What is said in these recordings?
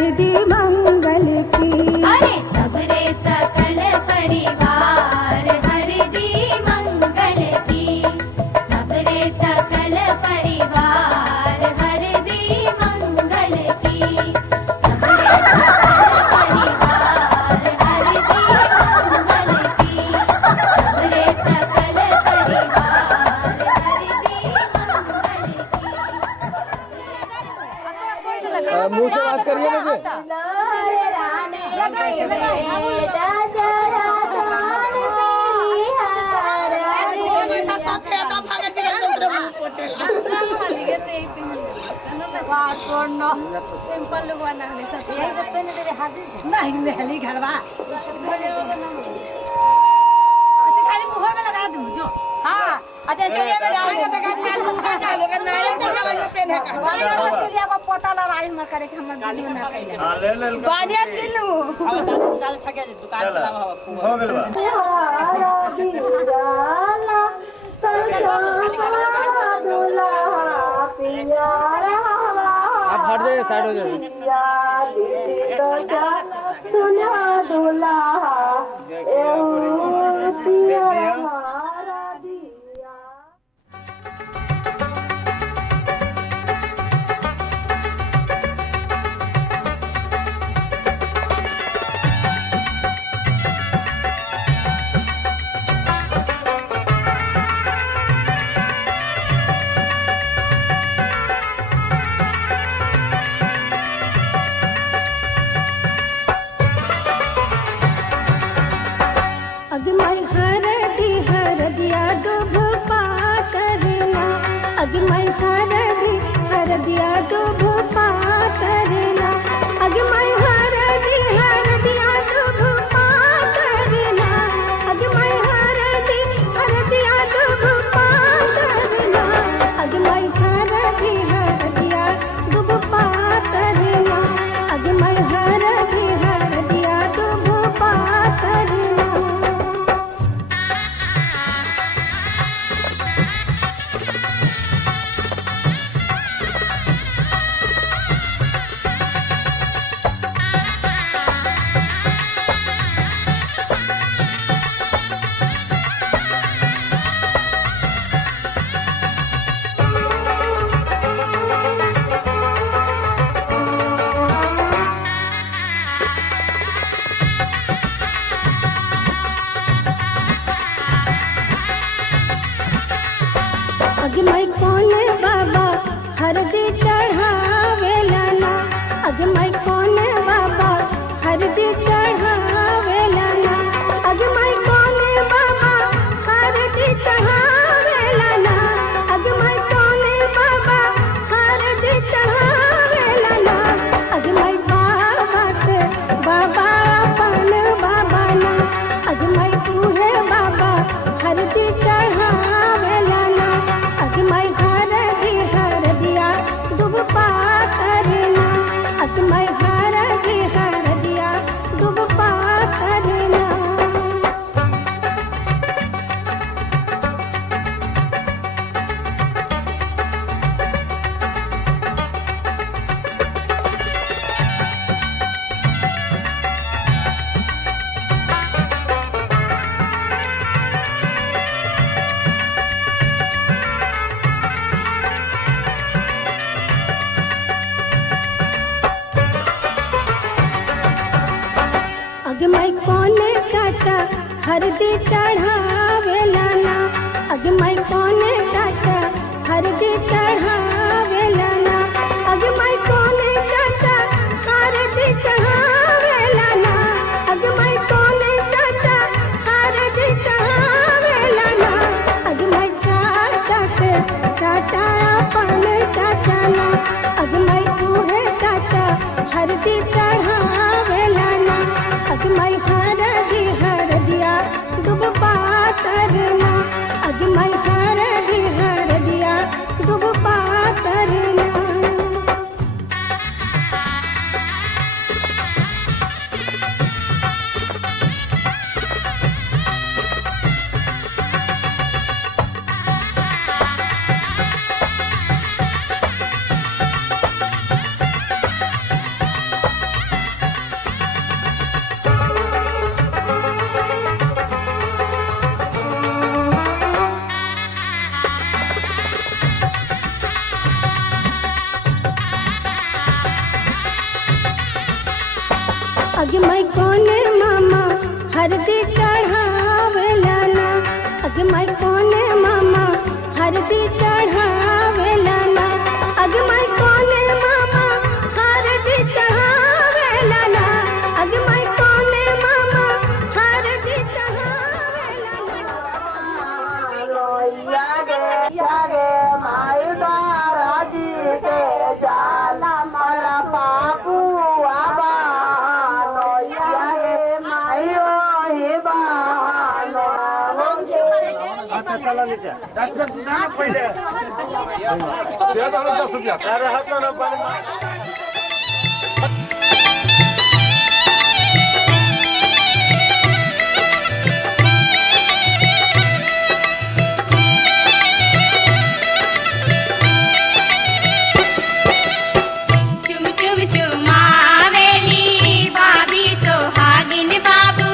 हरदी मंगल की। अरे सबरे सकल परिवार हरदी मंगल की। सबरे सकल परिवार हरदी मंगल की। सबरे सकल परिवार हरदी मंगल की। सबरे सकल परिवार हरदी मंगल की। मुंह से बात करिए मुझे। अच्छा चलिए मैं डाल पोता लड़ाई मत करे कि हमर वीडियो ना कइले बानिया किलो दुकान चलावा हो गेल बा। आप हट जाइए, साइड हो जाइए। अगमई हरदिया दुभ पातरना। अगमई हरदिया दुभ पातरना। अगमई हरदिया दुभ पातरना। अगमई हरदिया दुभ पातरना। अगमई हरदिया दुभ पातरना। अगमई हरदिया दुभ पातरना। अगमई कौन बाबा हरदी चढ़ावेला ना। अगमई कौन बाबा हरदी चढ़ावेला ना। अगमई कौन बाबा हरदी चढ़ावेला ना। अगमई कौन बाबा हरदी चढ़ावेला ना। अगमई बाबा से बाबा अपन बाबा ना। अगमई तू है बाबा हरदी चढ़ावेला ना। अगमई हरदिया दुभ पातरना। अगमई हरदिया दुभ पातरना। अगमई कौने चाचा हरदी चढ़ावेला ना। अगमई कौने चाचा हरदी चढ़ावेला ना। अगमई कौने चाचा हरदी चढ़ावेला ना। अगमई कौने चाचा हरदी चढ़ावेला ना। अगमई चाचा से चाचा अपन चाचा ना। अगमई तू है चाचा हरदी चढ़ावेला ना। अगमई हरदिया दुभ पातरना। अगमई हरदिया दुभ पातरना। अग मैं कोने मामा हरदी चढ़ावेला ना अग मैं कोने मामा हरदी चढ़ावेला ना अग मैं कोने मामा हरदी चढ़ावेला ना अग मैं कोने मामा हरदी चढ़ावेला चला नीचे डॉक्टर ना पहिले दे दो 10 रुपया अरे हाथ ना पानी चुम चुम चुमावेली भाभी सोहागिन बाबू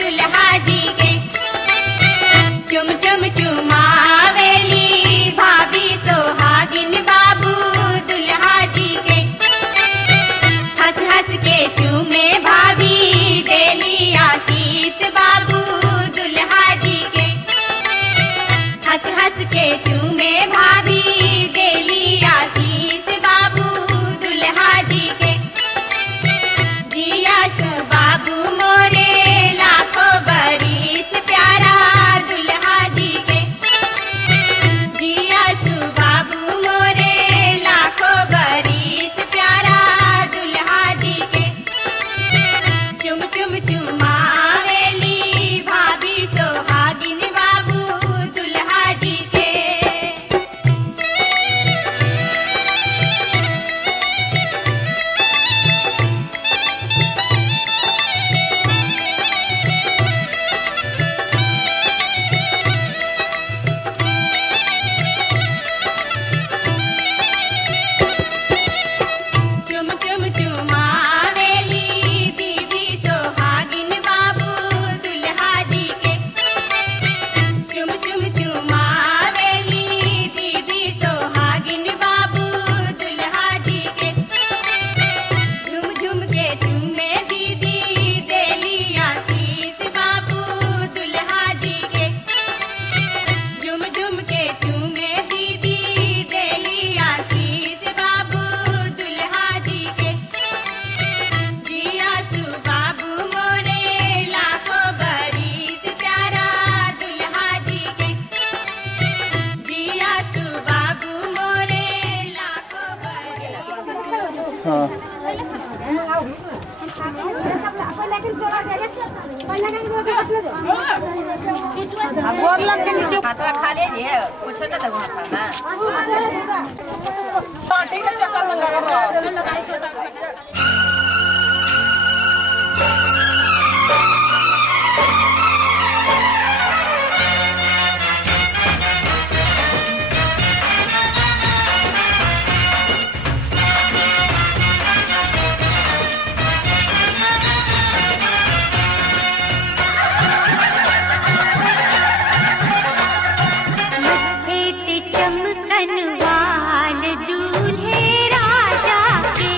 दुल्हा जी के चुम चुम चुमावेली भाभी सोहागिन बाबू दुल्हा जी के हंस हंस के चूमे भाभी देली आशीष बाबू दुल्हा जी के हंस हंस के चूमे भाभी देली आशीष बाबू दुल्हा जी के जिया सो बाबू मोरे लाखों बरिस प्यारा दुल्हा जी के जिया सो बाबू मोरे लाखों बरिस प्यारा दुल्हा जी के चुम चुम चुमावेली भाभी सोहागिन बाबू दुल्हा जी के चुम चुम चुमावेली दीदी सोहागिन बाबू दुल्हा जी के चुम चुम चुमावेली दीदी सोहागिन बाबू दुल्हा जी के झुम झुम के चूमे दीदी देली आशीष बाबू दुल्हा जी के झुम झुम के चूमे दीदी देली आशीष बाबू दुल्हा जी के जिया सु बाबू मोरे लाखों बरिस प्यारा दुल्हा जी के जिया सु बाबू मोरे लाखों बरिस हाथवा खा लीजिए कुछ ना लगो हाथ में चमकन वाल दूल्हे राजा के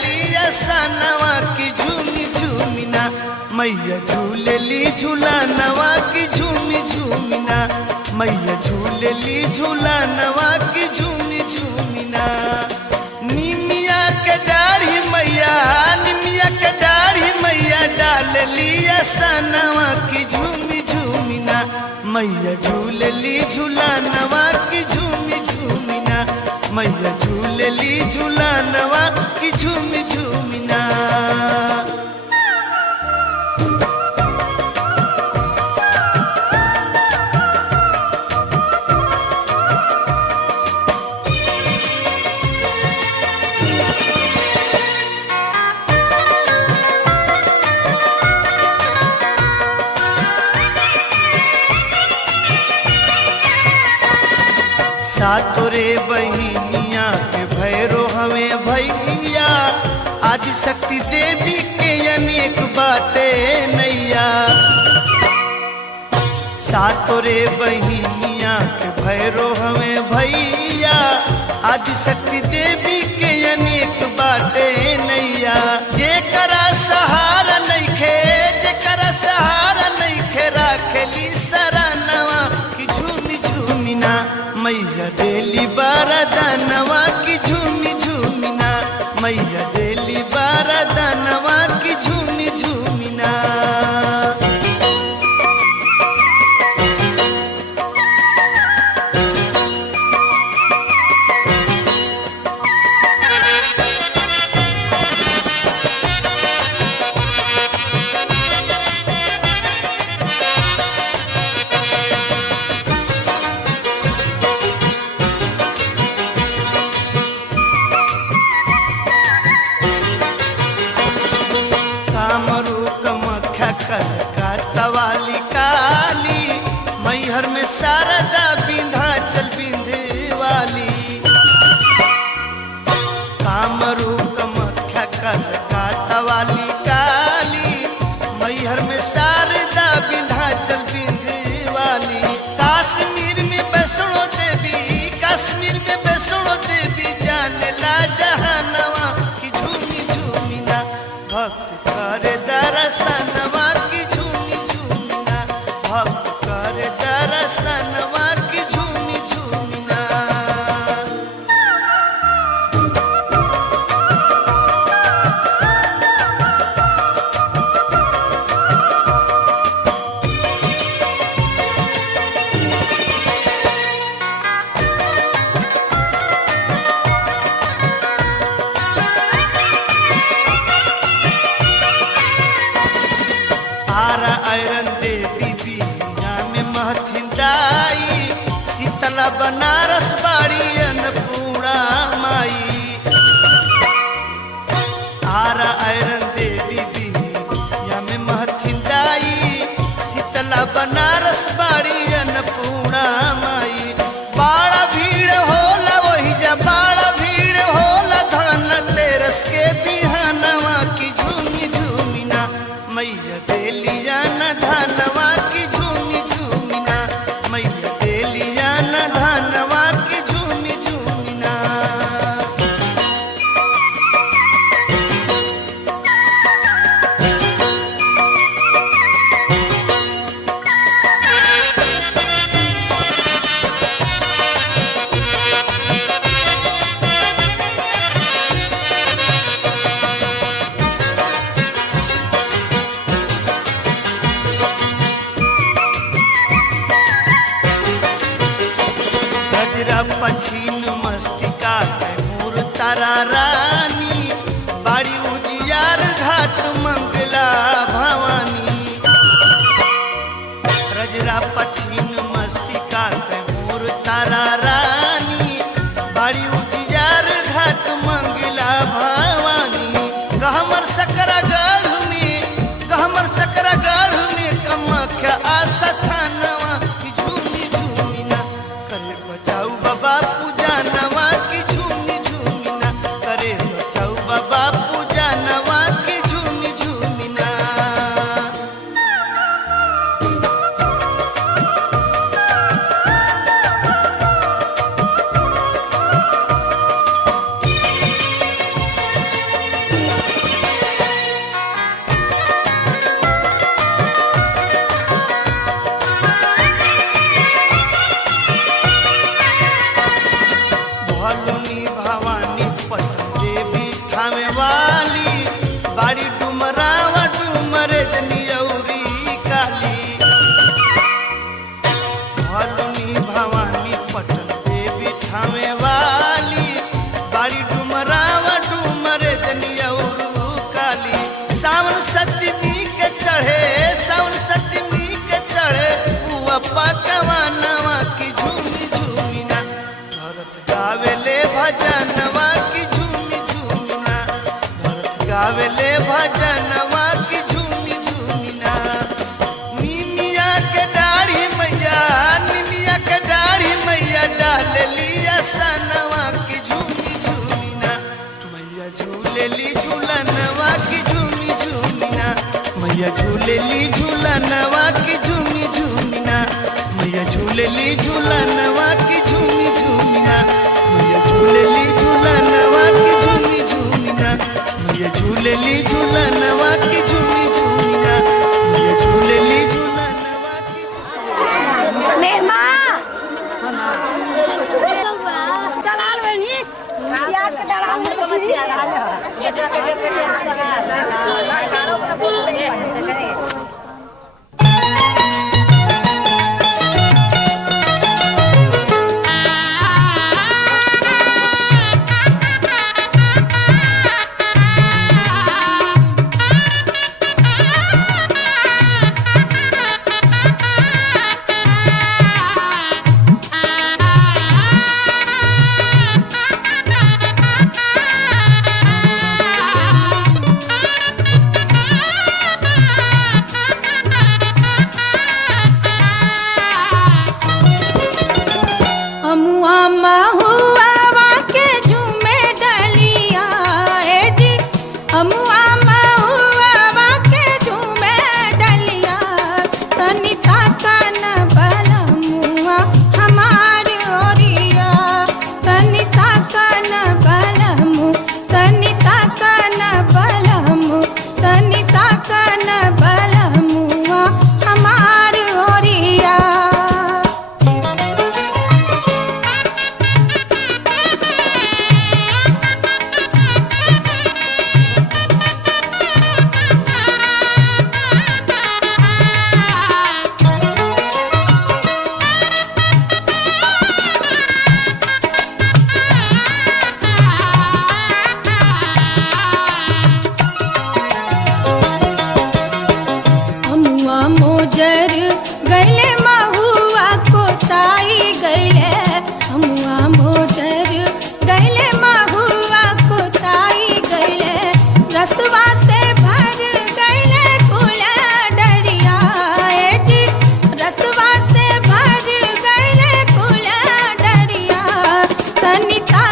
लिया सनवा की झूमी झूमिना मैया झूलेली झूलानवा की झूमी झूमिना मैया झूलेली झूलानवा की झूमी झूमिना निमिया के दाढ़ी मैया निमिया के दाढ़ी मैया डाल लिया सनवा की झूमी झूमिना मैया झूलेली झूलानवा की झूमी झूमिना मैया झूलेली झूलानवा की झूमी झूमिना सातोरे बहिनिया के भैरो हमें भैया आदि शक्ति देवी के अनेक बाटे नैया सातोरे बहिनिया के भैरो हमें भैया आदि शक्ति देवी के अनेक बाटे नैया जेकरा सहारा नइखे जेकरा सहारा नइखे राखेली सरानवा की झूमी झूमिना मैया देली बारदानवा की झूमी झूमिना मैया देली बारदानवा की झूमी झूमिना कलकत्तावाली काली मैहर में शारदा विंध्याचल विंध्यवाली कामरू कामाख्या कलकत्तावाली काली मैहर में शारदा विंध्याचल विंध्यवाली कश्मीर में वैष्णो देवी कश्मीर में वैष्णो देवी जाने ला जहानवा की झूमी झूमिना भक्त करे दर्शनवा की झूमी झूमिना भक्त करे दर्शनवा की झूमी झूमिना आरा आयरन देवी बिया में महथिन दाई शीतला बनारस बाड़ी अन्नपूर्णा माई आरा आयरन देवी बिया में महथिन दाई शीतला बनारस बाड़ी अन्नपूर्णा माई बड़ा भीड़ होला वही जा बड़ा भीड़ होला धन तेरस के बिहानवा की झूमी झूमिना मैया देलिया न धनवा की झूमी झूमिना मैया देलिया न धनवा की झूमी झूमिना बाड़ी डुमरावा डुमरे जनियौरी काली भलुनी भवानी पटन देवी ठामे वाली बाड़ी डुमरावा डुमरे जनियौरू काली सावन सतमी के चढ़े पकवानवा की झूमी झूमिना भरत गावेले भजनवा की झूमी झूमिना भरत गावेले भजनवा की झूमी झूमिना निमिया के दाढ़ी मैया डाल लिया सनवा की झूमी झूमिना मैया झूलेली झूलनवा की झूमी झूमिना मैया झूलेली झूलनवा की झूमी झूमिना मैया झूलेली झूलनवा की झूमी झूमिना मैया झूलेली झूलनवा की झूमी झूमिना मैया झूलेली झूलनवा की झूमी झूमिना मैया झूलेली झूलनवा की तनिता